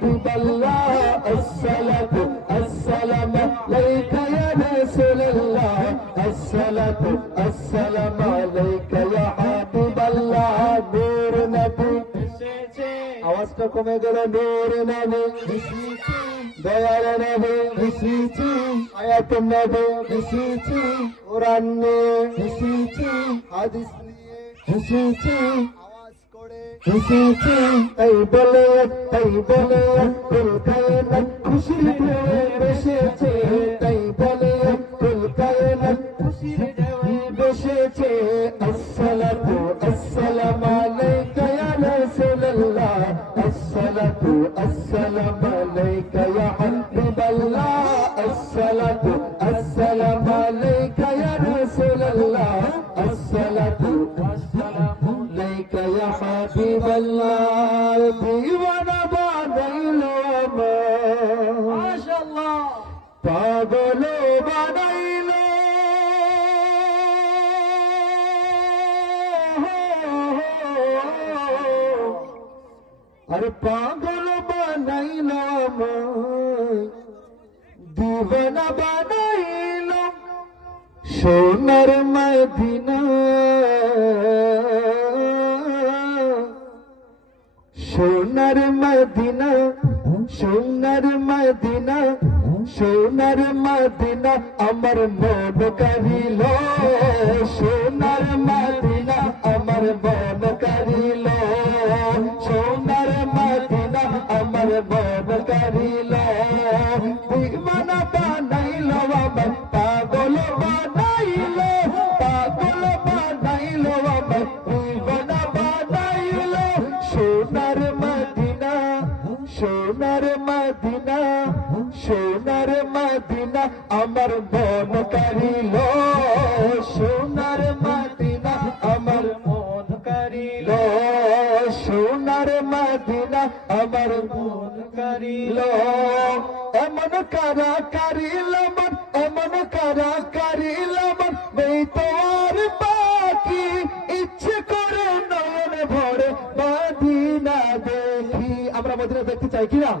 حبيب الله الصلاة السلام عليك يا رسول الله الصلاة السلام عليك يا حبيب الله نور نبي আওয়াজটা কমে গেল নূর নবী দয়াল নবী এসেছি আয়াত নবী এসেছি কোরআন নিয়ে এসেছি হাদিস নিয়ে এসেছি আওয়াজ করে এসেছি তাই বলে তাই বলে খুশি বেসেছে হাবিবাল্লাহ দিওয়ানা বানাইলো মাশাআল্লাহ। পাগল বানাইলো। আর পাগল বানাইলাম দিবানা বানাইলাম সোনার মদিনা মদিনা, সোনার মদিনা সোনার মদিনা, আমার মন করিল সোনার মদিনা, আমার মন করিল সোনার মদিনা, আমার মন করিল দিবানা বানাইল আমার সোনার মাদিনা আমার মন করিল সোনার মাদিনা আমার মন করিল সোনার মাদিনা আমার মন করিল এমন কারা করিল ভরে মদিনা দেখি। আমরা মদিনা দেখতে চাই কিনা?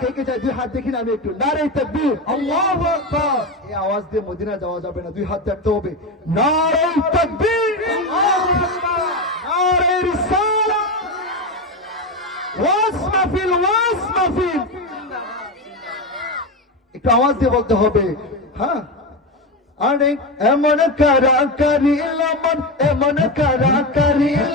কে কে চাই দুই হাত দেখি না আমি একটু। নারে তাকবীর। আল্লাহু আকবার। এই আওয়াজ দিয়ে মদিনা যাওয়া যাবে না দুই হাত দেখতে হবে। নারে তাকবীর। আল্লাহু আকবার। নারে রিসালা ওয়াস মাহফিল ওয়াস মাহফিল একটু আওয়াজ দিয়ে বলতে হবে হ্যাঁ? আরে এমন কারা করিল এমন কারা করিল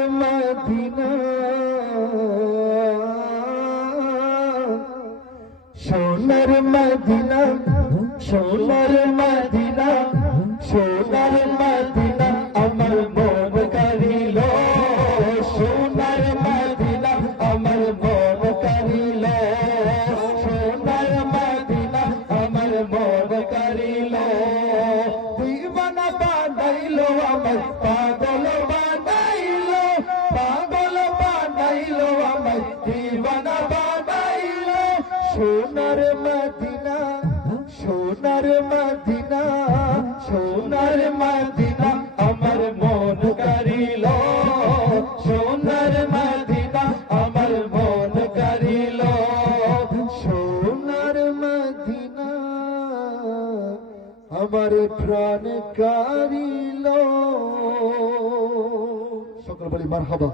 সোনার মদিনা সোনার মদিনা সোনার মদিনা। সোনার মদিনা আমার মন করিল। সোনার মদিনা আমার প্রাণ করিল। সকল বলি মারহাবা।